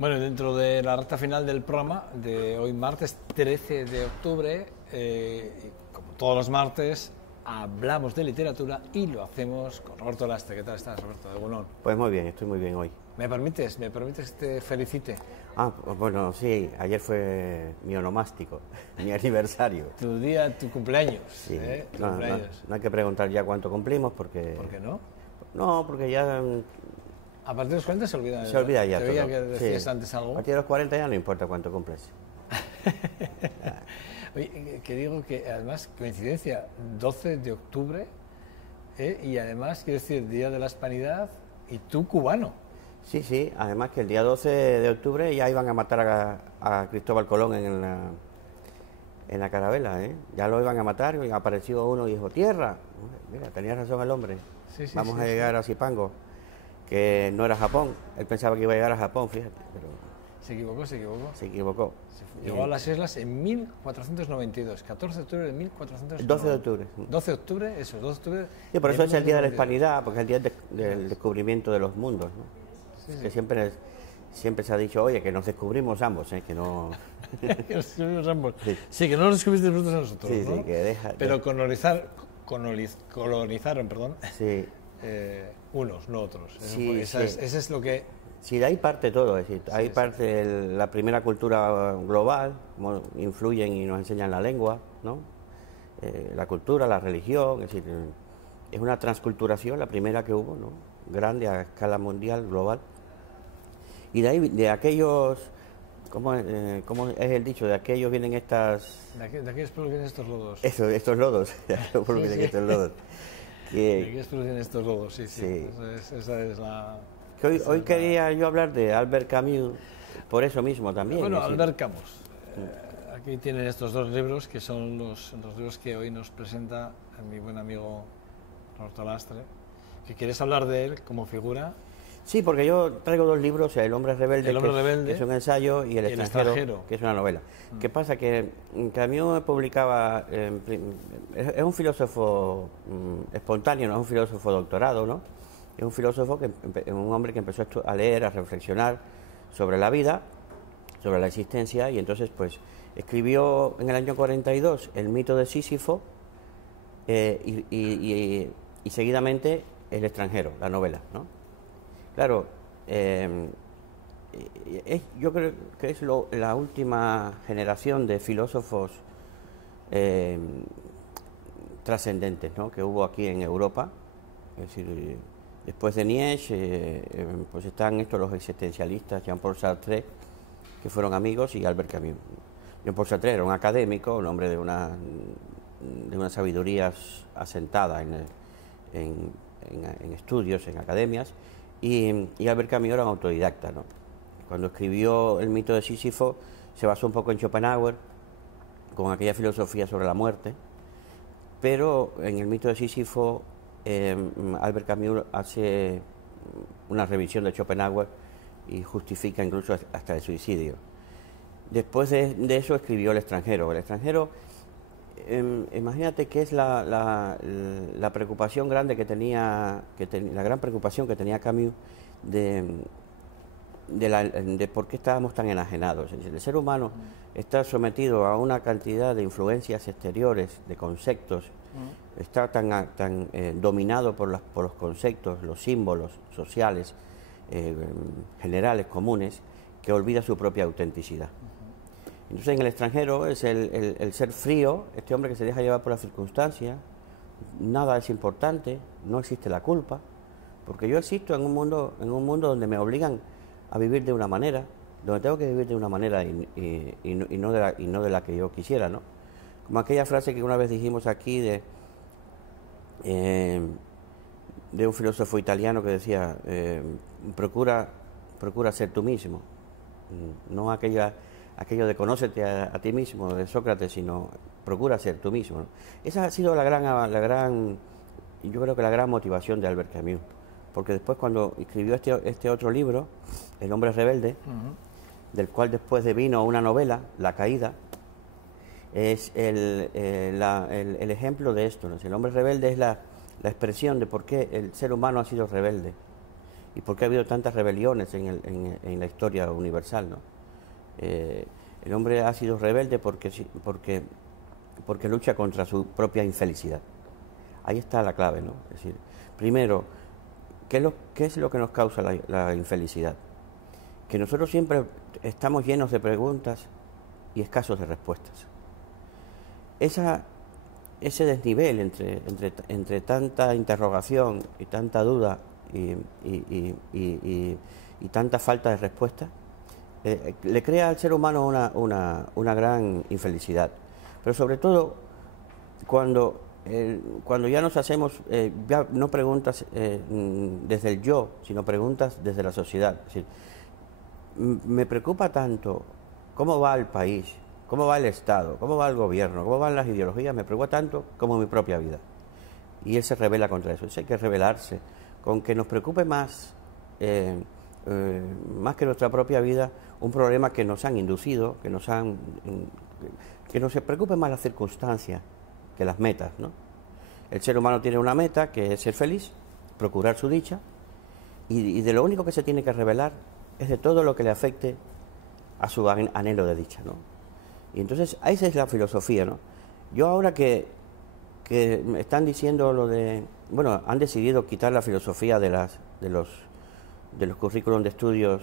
Bueno, dentro de la recta final del programa de hoy, martes 13 de octubre, como todos los martes, hablamos de literatura y lo hacemos con Roberto Lastre. ¿Qué tal estás, Roberto, de Bulón? Pues muy bien, estoy muy bien hoy. ¿Me permites que te felicite? Bueno, sí, ayer fue mi onomástico, mi aniversario. Tu día, tu cumpleaños. Sí. Tu cumpleaños. No hay que preguntar ya cuánto cumplimos porque... ¿Por qué no? No, porque ya... A partir de los 40 se olvida. Se olvida ya Te todo. veía que decías Sí. antes algo. A partir de los 40 ya no importa cuánto cumples. Oye, que digo que además, coincidencia, 12 de octubre, y además, quiero decir, Día de la Hispanidad, y tú cubano. Sí, además que el día 12 de octubre ya iban a matar a Cristóbal Colón en la Carabela, ¿eh? Ya lo iban a matar y apareció uno y dijo, tierra. Mira, tenía razón el hombre. Sí, Vamos a llegar a Zipango, que no era Japón. Él pensaba que iba a llegar a Japón, fíjate, pero Se equivocó. se equivocó. Llegó a las islas en 1492, 14 de octubre de 1492. 12 de octubre. 12 de octubre, eso, 12 de octubre. Sí, por eso es el Día de la 1492. Hispanidad, porque es el día del descubrimiento de los mundos, ¿no? Sí. Que siempre se ha dicho, oye, que nos descubrimos ambos, que no... Que nos descubrimos ambos. Sí. Sí, que no nos descubriste vosotros a nosotros, Sí, ¿no? sí, que deja... Pero colonizaron, perdón, Sí, unos, no otros. Sí, Ese sí. es lo que... sí, de ahí parte todo, es decir, ahí Sí, parte la primera cultura global, como influyen y nos enseñan la lengua, ¿no? La cultura, la religión, es decir, es una transculturación, la primera que hubo, ¿no? Grande a escala mundial, global. Y de ahí, de aquellos, ¿cómo es el dicho? De aquellos vienen estas... De aquellos pueblos vienen estos lodos. Estos lodos, de aquellos Sí, vienen sí. estos lodos. De Que, aquellos pueblos vienen estos lodos, sí. Sí. Esa es la... que hoy, esa hoy es la- quería yo hablar de Albert Camus, por eso mismo también. Bueno, es decir, Albert Camus. Aquí tienen estos dos libros, que son los libros que hoy nos presenta mi buen amigo Roberto Lastre. ¿Que quieres hablar de él como figura? Sí, porque yo traigo dos libros, El hombre rebelde, El hombre que es- rebelde, que es un ensayo, y El extranjero, que es una novela. ¿Qué pasa? Que Camus publicaba, es un filósofo espontáneo, no es un filósofo doctorado, ¿no? Es un filósofo, un hombre que empezó a leer, a reflexionar sobre la vida, sobre la existencia, y entonces pues escribió en el año 42 El mito de Sísifo, y seguidamente El extranjero, la novela, ¿no? Claro, yo creo que es la última generación de filósofos trascendentes, ¿no? Que hubo aquí en Europa. Es decir, después de Nietzsche, pues están los existencialistas, Jean-Paul Sartre, que fueron amigos, y Albert Camus. Jean-Paul Sartre era un académico, un hombre de una sabiduría asentada en estudios, en academias, y Albert Camus era un autodidacta, ¿no? Cuando escribió El mito de Sísifo se basó un poco en Schopenhauer, con aquella filosofía sobre la muerte, pero en El mito de Sísifo Albert Camus hace una revisión de Schopenhauer y justifica incluso hasta el suicidio. Después de eso escribió El extranjero. El extranjero, imagínate que es la preocupación grande la gran preocupación que tenía Camus de por qué estábamos tan enajenados. Es decir, el ser humano está sometido a una cantidad de influencias exteriores, de conceptos, está tan dominado por los conceptos, los símbolos sociales, generales, comunes, que olvida su propia autenticidad. Entonces, en El extranjero es el ser frío, este hombre que se deja llevar por las circunstancias, nada es importante, no existe la culpa, porque yo existo en un mundo donde me obligan a vivir de una manera, donde tengo que vivir de una manera y no de la que yo quisiera, ¿no? Como aquella frase que una vez dijimos aquí de un filósofo italiano que decía, procura ser tú mismo, no aquello de conócete a ti mismo, de Sócrates, sino procura ser tú mismo, ¿no? Esa ha sido yo creo que la gran motivación de Albert Camus, porque después, cuando escribió este otro libro, El hombre rebelde, del cual después devino una novela, La caída, es el ejemplo de esto, ¿no? El hombre rebelde es la expresión de por qué el ser humano ha sido rebelde. y por qué ha habido tantas rebeliones en la historia universal, ¿no? El hombre ha sido rebelde porque lucha contra su propia infelicidad. Ahí está la clave, ¿no? Es decir, primero, ¿qué es lo que nos causa la infelicidad? Que nosotros siempre estamos llenos de preguntas y escasos de respuestas. Ese desnivel entre tanta interrogación y tanta duda y tanta falta de respuesta le crea al ser humano una gran infelicidad. Pero sobre todo cuando ya nos hacemos, ya no preguntas desde el yo, sino preguntas desde la sociedad. Es decir, me preocupa tanto cómo va el país, cómo va el Estado, cómo va el gobierno, cómo van las ideologías, me preocupa tanto como mi propia vida. Y él se rebela contra eso. Hay que rebelarse con que nos preocupe más que nuestra propia vida, un problema que nos han inducido, que nos preocupe más las circunstancias que las metas, ¿no? El ser humano tiene una meta que es ser feliz, procurar su dicha, y de lo único que se tiene que rebelar es de todo lo que le afecte a su anhelo de dicha, ¿no? Y entonces esa es la filosofía, ¿no? Yo ahora que me están diciendo bueno, han decidido quitar la filosofía de los currículums de estudios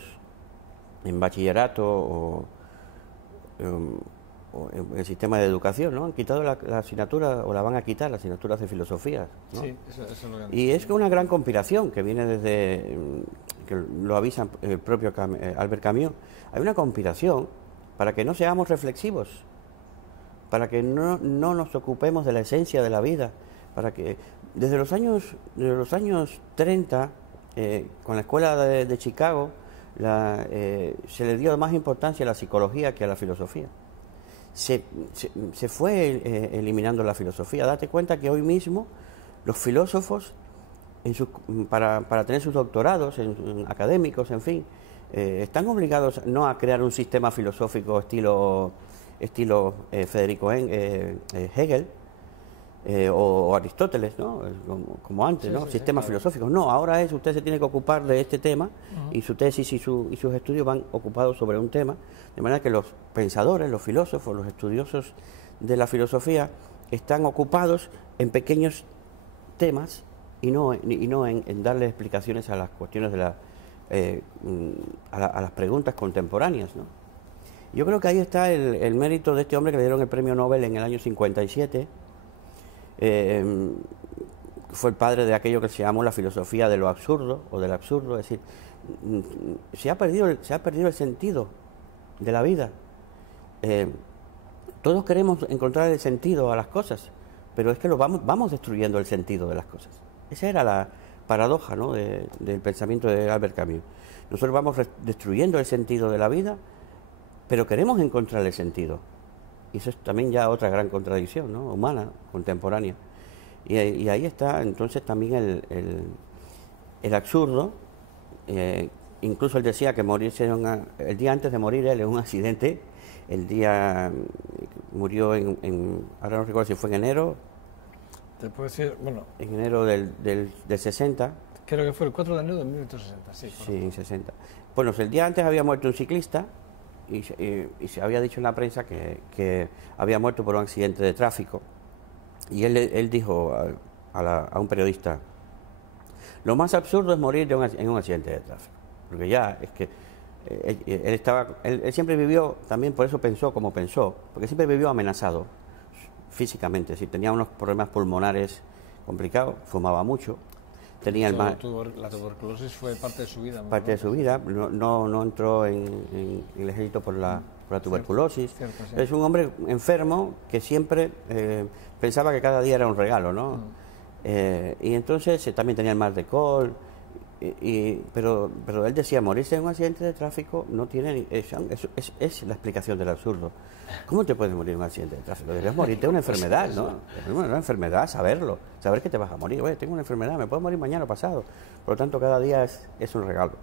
en bachillerato o en el sistema de educación, ¿no? Han quitado la asignatura, o la van a quitar, las asignaturas de filosofía, ¿no? Sí, eso es lo que han Y es una gran conspiración que viene desde, que lo avisa el propio Albert Camus. Hay una conspiración para que no seamos reflexivos, para que no nos ocupemos de la esencia de la vida, para que desde los años 30, con la escuela de Chicago, se le dio más importancia a la psicología que a la filosofía. Se fue eliminando la filosofía. Date cuenta que hoy mismo los filósofos, para tener sus doctorados académicos, en fin, están obligados no a crear un sistema filosófico estilo Federico Hegel o Aristóteles, ¿no? Como antes, ¿no? Sí, Sistemas claro. filosóficos. No, ahora usted se tiene que ocupar de este tema, y su tesis y sus estudios van ocupados sobre un tema, de manera que los pensadores, los filósofos, los estudiosos de la filosofía están ocupados en pequeños temas y no en darle explicaciones a las cuestiones a las preguntas contemporáneas, ¿no? Yo creo que ahí está el mérito de este hombre que le dieron el premio Nobel en el año 57. Fue el padre de aquello que se llamó la filosofía de lo absurdo o del absurdo. Es decir, se ha perdido el sentido de la vida. Todos queremos encontrar el sentido a las cosas, pero es que vamos destruyendo el sentido de las cosas. Esa era la paradoja, ¿no?, del pensamiento de Albert Camus. Nosotros vamos destruyendo el sentido de la vida, pero queremos encontrar el sentido. Y eso es también ya otra gran contradicción, ¿no?, humana, contemporánea. Y ahí está entonces también el absurdo. Incluso él decía que morirse el día antes de morir él en un accidente, murió ahora no recuerdo si fue en enero. Te puedo decir, bueno, En enero del 60. creo que fue el 4 de enero de 1960, sí. Sí, en 60. Bueno, el día antes había muerto un ciclista y se había dicho en la prensa que había muerto por un accidente de tráfico. Y él dijo a un periodista: lo más absurdo es morir en un accidente de tráfico. Porque ya es que él siempre vivió, también por eso pensó como pensó, porque siempre vivió amenazado físicamente. Si tenía unos problemas pulmonares complicados, fumaba mucho, tenía La tuberculosis fue parte de su vida. parte de su vida, no entró en el ejército por la tuberculosis. Cierto, sí. Es un hombre enfermo que siempre pensaba que cada día era un regalo, ¿no? Y entonces también tenía el mal de alcohol, pero él decía: morirse en un accidente de tráfico no tiene es la explicación del absurdo. ¿Cómo te puedes morir en un accidente de tráfico? Debes morirte de una enfermedad, ¿no? Una enfermedad, saber que te vas a morir. Oye, tengo una enfermedad, me puedo morir mañana o pasado. Por lo tanto, cada día es un regalo.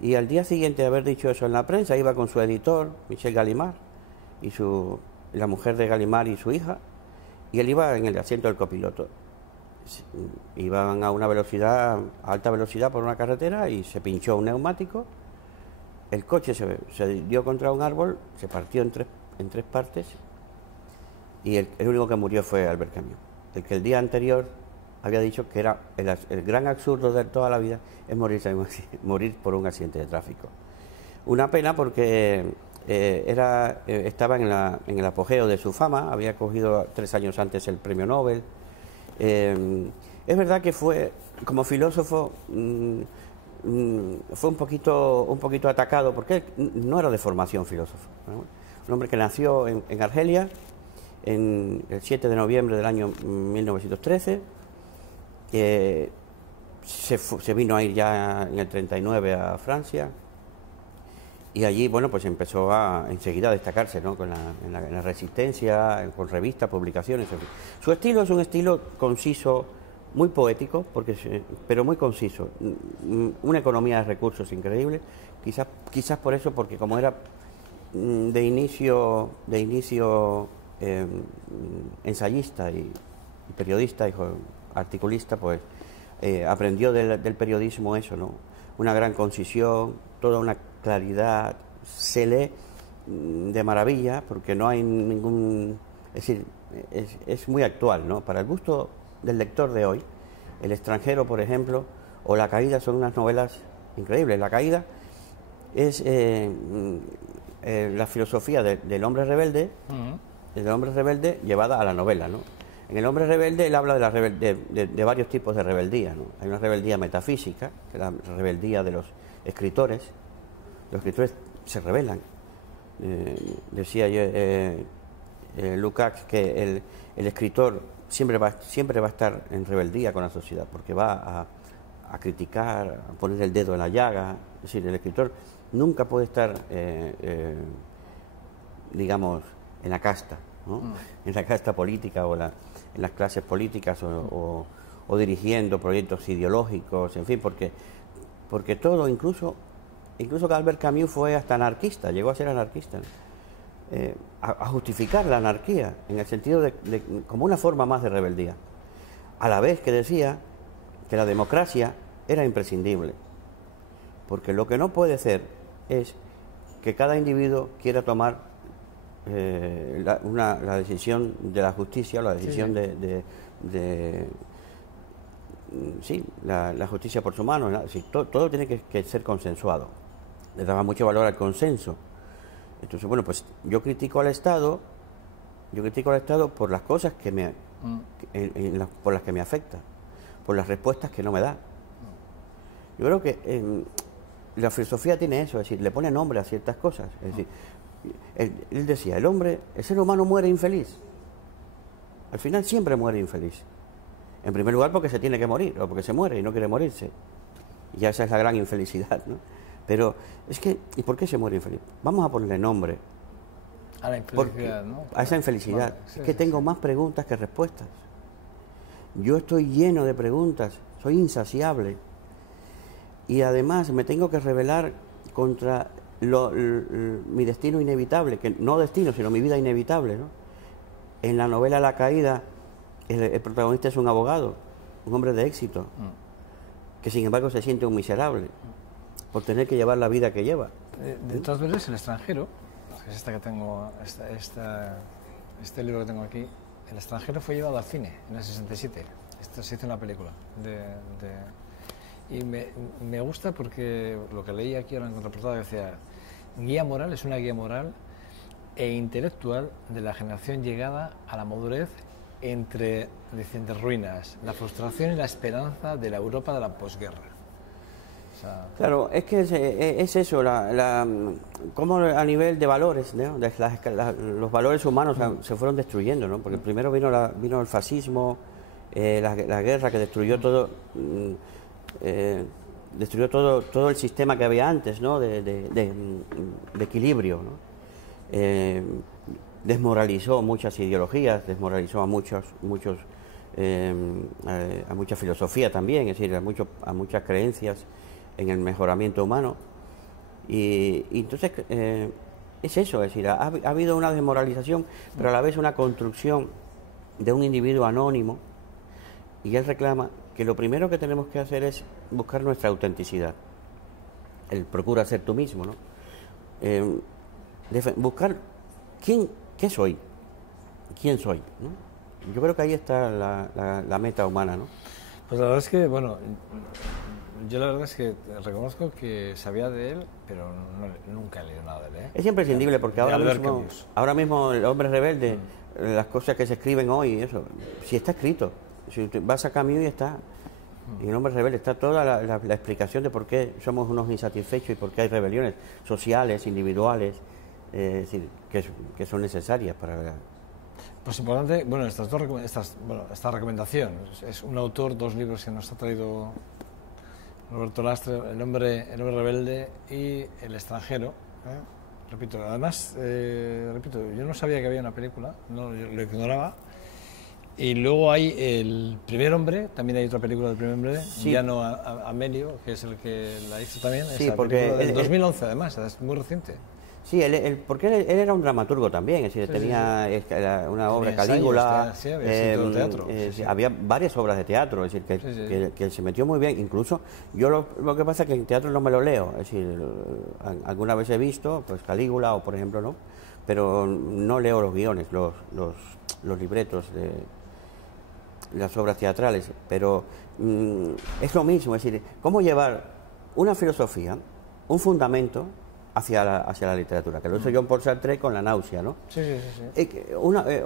Y al día siguiente de haber dicho eso en la prensa, iba con su editor, Michel Gallimard, y la mujer de Gallimard y su hija, y él iba en el asiento del copiloto. iban a una velocidad, a alta velocidad por una carretera y se pinchó un neumático, el coche se dio contra un árbol, se partió en tres partes y el único que murió fue Albert Camus, el que el día anterior había dicho que era el gran absurdo de toda la vida es morir por un accidente de tráfico. Una pena porque estaba en el apogeo de su fama, había cogido 3 años antes el premio Nobel. Es verdad que fue, como filósofo, fue un poquito atacado, porque él no era de formación filósofo, ¿no? Un hombre que nació en Argelia el 7 de noviembre del año 1913, se vino a ir ya en el 39 a Francia, y allí, bueno, pues empezó enseguida a destacarse, ¿no? En la resistencia, con revistas, publicaciones, en fin. Su estilo es un estilo conciso, muy poético, pero muy conciso. Una economía de recursos increíble, quizás por eso, porque como era de inicio ensayista y periodista y articulista, pues aprendió del periodismo eso, ¿no? Una gran concisión, toda una claridad, se lee de maravilla porque no hay ningún... Es decir, es muy actual, ¿no? Para el gusto del lector de hoy, El extranjero, por ejemplo, o La caída son unas novelas increíbles. La caída es la filosofía del hombre rebelde, llevada a la novela, ¿no? En El hombre rebelde él habla de varios tipos de rebeldía, ¿no? Hay una rebeldía metafísica, que es la rebeldía de los escritores. Los escritores se rebelan. Decía yo, Lukács, que el escritor siempre va a estar en rebeldía con la sociedad, porque va a criticar, a poner el dedo en la llaga. Es decir, el escritor nunca puede estar, digamos, en la casta, ¿no? En la casta política o en las clases políticas o dirigiendo proyectos ideológicos, en fin, porque todo, incluso que Albert Camus fue hasta anarquista, llegó a ser anarquista, ¿no? A justificar la anarquía, en el sentido como una forma más de rebeldía, a la vez que decía que la democracia era imprescindible, porque lo que no puede ser es que cada individuo quiera tomar la decisión de la justicia, o la decisión la justicia por su mano, ¿no? Sí, todo tiene que ser consensuado. Le daba mucho valor al consenso. Entonces, bueno, pues yo critico al Estado por las cosas por las que me afecta, por las respuestas que no me da. Yo creo que la filosofía tiene eso, es decir, le pone nombre a ciertas cosas. Es decir, él decía, el ser humano muere infeliz. Al final siempre muere infeliz. En primer lugar porque se tiene que morir, o porque se muere y no quiere morirse. Y ya esa es la gran infelicidad, ¿no? Pero es que, ¿y por qué se muere infeliz? Vamos a ponerle nombre. A la infelicidad, ¿no? A esa infelicidad. Vale, sí, es que tengo más preguntas que respuestas. Yo estoy lleno de preguntas, soy insaciable. Y además me tengo que rebelar contra mi destino inevitable, que no destino, sino mi vida inevitable, ¿no? En la novela La caída, el protagonista es un abogado, un hombre de éxito, que sin embargo se siente un miserable por tener que llevar la vida que lleva. De todas maneras, El extranjero, que es esta que tengo, este libro que tengo aquí, El extranjero fue llevado al cine en el 67. Esto se hizo una película. Y me gusta porque lo que leí aquí ahora en contraportada decía: guía moral, es una guía moral e intelectual de la generación llegada a la madurez entre recientes ruinas, la frustración y la esperanza de la Europa de la posguerra. O sea, claro, es que es eso, cómo a nivel de valores, ¿no? Los valores humanos se fueron destruyendo, ¿no? Porque primero vino el fascismo, la guerra que destruyó todo, todo el sistema que había antes, ¿no? de equilibrio, ¿no? Desmoralizó muchas ideologías, desmoralizó a mucha filosofía también, es decir, a muchas creencias en el mejoramiento humano. Y entonces es eso, es decir, ha habido una desmoralización, pero a la vez una construcción de un individuo anónimo y él reclama que lo primero que tenemos que hacer es buscar nuestra autenticidad. Él procura ser tú mismo, ¿no? Buscar qué soy, quién soy, ¿no? Yo creo que ahí está la meta humana, ¿no? Pues la verdad es que, bueno, yo la verdad es que reconozco que sabía de él, pero nunca he leído nada de él, ¿eh? Es imprescindible porque ahora mismo el hombre rebelde, las cosas que se escriben hoy, eso, si está escrito, si vas a Camus y está, y el hombre rebelde está toda la explicación de por qué somos unos insatisfechos y por qué hay rebeliones sociales, individuales, es decir, que son necesarias para... Pues importante, bueno, esta recomendación, es un autor, 2 libros que nos ha traído Roberto Lastre, El hombre rebelde y El extranjero, ¿eh? Repito, además, repito, yo no sabía que había una película, no, yo lo ignoraba. Y luego hay El primer hombre, también hay otra película del primer hombre, Sí. Llano Amelio, que es el que la hizo también, Sí, esa porque película del 2011 además, es muy reciente. Sí, porque él era un dramaturgo también, es decir, tenía una obra, Tenía Calígula, ensayos, sí, había escrito teatro, sí. había varias obras de teatro, es decir, que él se metió muy bien, incluso yo lo que pasa es que en teatro no me lo leo, es decir, alguna vez he visto, pues Calígula o por ejemplo, ¿no? Pero no leo los guiones, los libretos de las obras teatrales, pero es lo mismo, es decir, cómo llevar una filosofía, un fundamento hacia la literatura, que lo hizo Jean-Paul Sartre con La náusea, ¿no? Sí.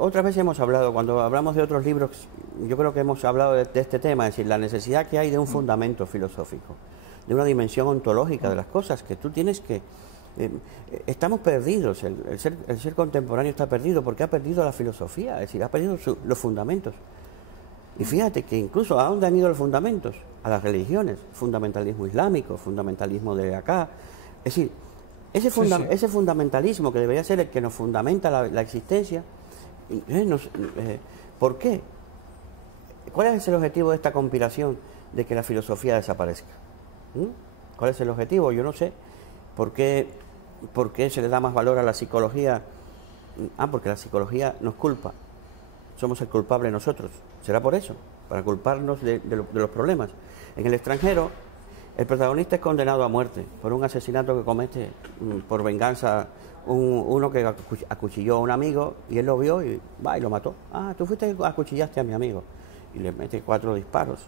Otras veces hemos hablado, cuando hablamos de otros libros, yo creo que hemos hablado de este tema, es decir, la necesidad que hay de un fundamento filosófico, de una dimensión ontológica de las cosas, que tú tienes que... estamos perdidos, el ser contemporáneo está perdido porque ha perdido la filosofía, es decir, ha perdido los fundamentos. Y fíjate que incluso ¿a dónde han ido los fundamentos? A las religiones, fundamentalismo islámico, fundamentalismo de acá, es decir, ese fundamentalismo que debería ser el que nos fundamenta la existencia, ¿por qué? ¿Cuál es el objetivo de esta conspiración de que la filosofía desaparezca? ¿Cuál es el objetivo? Yo no sé. ¿Por qué se le da más valor a la psicología? Porque la psicología nos culpa. Somos el culpable nosotros. ¿Será por eso? Para culparnos de los problemas. En el extranjero, el protagonista es condenado a muerte por un asesinato que comete por venganza uno que acuchilló a un amigo y él lo vio y va y lo mató. Tú fuiste y acuchillaste a mi amigo. Y le mete 4 disparos.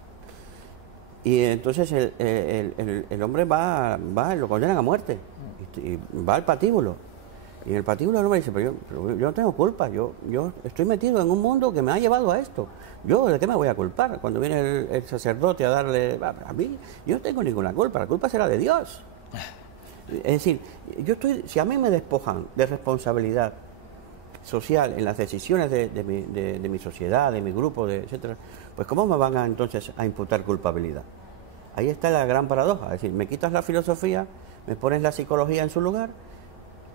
Y entonces el hombre va, lo condenan a muerte. Y va al patíbulo. Y en el patíbulo el hombre dice, pero yo no tengo culpa, yo estoy metido en un mundo que me ha llevado a esto. ¿Yo de qué me voy a culpar? Cuando viene el sacerdote a darle... A mí, yo no tengo ninguna culpa, la culpa será de Dios. Es decir, si a mí me despojan de responsabilidad social en las decisiones de mi sociedad, de mi grupo, etcétera, pues ¿cómo me van entonces a imputar culpabilidad? Ahí está la gran paradoja, es decir, me quitas la filosofía, me pones la psicología en su lugar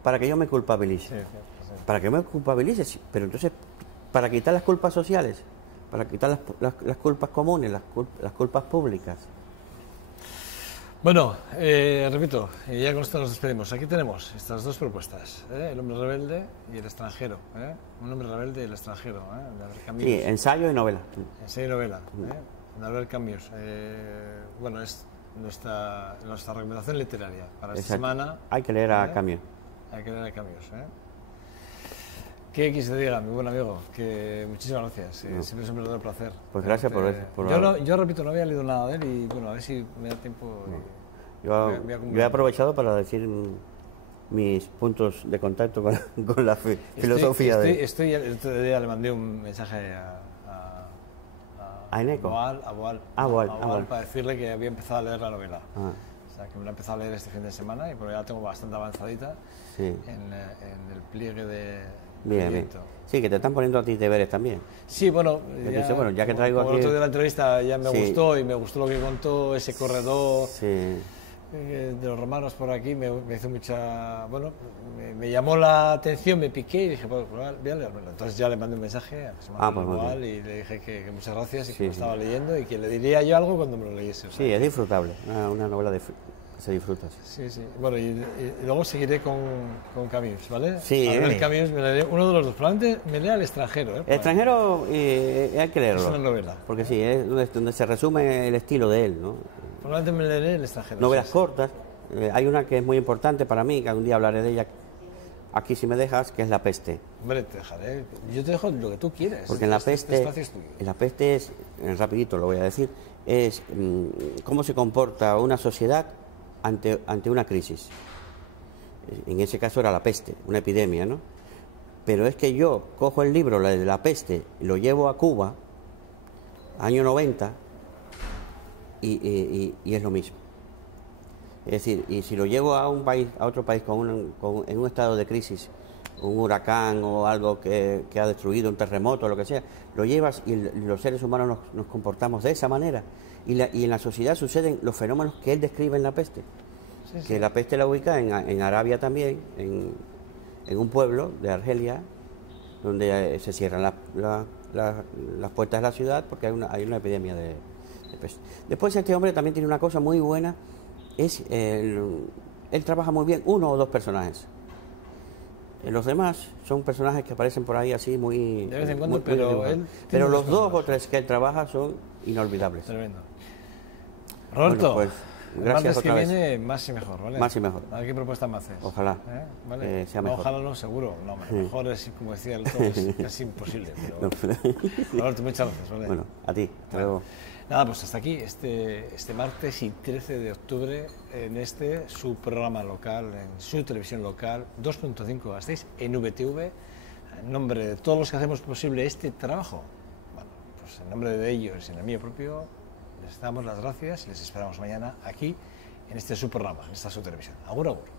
para que yo me culpabilice. Sí. Para que yo me culpabilice, pero entonces, para quitar las culpas sociales, para quitar las culpas comunes, las culpas públicas. Bueno, repito, y ya con esto nos despedimos. Aquí tenemos estas 2 propuestas, El hombre rebelde y El extranjero. Un hombre rebelde y El extranjero, de Albert Camus. Sí, ensayo y novela. Ensayo y novela, de Albert Camus. Bueno, es nuestra recomendación literaria para esta semana. Hay que leer a Camus. Hay que leer a Camus. ¿Qué quise diga, mi buen amigo? Que muchísimas gracias. Siempre es un verdadero placer. Pues gracias Yo repito, no había leído nada de él y bueno, a ver si me da tiempo. Yo he aprovechado para decir mis puntos de contacto con la filosofía el otro día le mandé un mensaje ¿A Eneco? A Boal, para decirle que había empezado a leer la novela. O sea, que me la he empezado a leer este fin de semana y porque ya la tengo bastante avanzadita en el pliegue de proyecto. Sí, que te están poniendo a ti deberes también. Sí, bueno, ya que traigo aquí... El otro día de la entrevista ya me gustó y me gustó lo que contó, ese corredor de los romanos por aquí, me hizo mucha... Bueno, me llamó la atención, me piqué y dije, pues voy a leérmelo. Entonces ya le mandé un mensaje a Boal y le dije que muchas gracias y que lo estaba leyendo y que le diría yo algo cuando me lo leyese. Sí, es disfrutable, una novela se disfruta. Sí, sí. Bueno, y luego seguiré con Camus, ¿vale? Sí. A ver, Camus me leeré uno de los dos. Probablemente me lea El extranjero. El extranjero hay que leerlo. Es una novela. Porque sí, es donde se resume el estilo de él, ¿no? Probablemente me leeré El extranjero. Novelas cortas. Hay una que es muy importante para mí, que algún día hablaré de ella, aquí si me dejas, que es La peste. Hombre, te dejaré. Yo te dejo lo que tú quieres. Porque en La peste es, rapidito lo voy a decir, es cómo se comporta una sociedad ante una crisis. En ese caso era la peste, una epidemia, ¿no? Pero es que yo cojo el libro de La peste, lo llevo a Cuba, año 90, y es lo mismo. Es decir, y si lo llevo a un país, a otro país en un estado de crisis, un huracán o algo que ha destruido, un terremoto, lo que sea, lo llevas y los seres humanos nos comportamos de esa manera. Y en la sociedad suceden los fenómenos que él describe en La peste. Sí, sí. Que La peste la ubica en Arabia también, en un pueblo de Argelia, donde se cierran las puertas de la ciudad porque hay una epidemia de peste. Después este hombre también tiene una cosa muy buena, él trabaja muy bien uno o dos personajes. Los demás son personajes que aparecen por ahí así muy... De vez en cuando, pero los dos o tres que él trabaja son inolvidables. Tremendo. Roberto, bueno, pues, gracias otra vez. Viene más y mejor, ¿vale? Más y mejor. A ver qué propuesta me haces. Ojalá. ¿Vale? Sea mejor. Ojalá no, seguro. No, mejor es, como decía el otro, es casi imposible. Pero... Roberto, muchas gracias, ¿vale? Bueno, a ti. Hasta luego. Nada, pues hasta aquí este martes y 13 de octubre en su programa local, en su televisión local, 2.5 a 6 en VTV. En nombre de todos los que hacemos posible este trabajo, bueno, pues en nombre de ellos y en el mío propio, les damos las gracias y les esperamos mañana aquí en su programa, en esta su televisión. Agur, agur.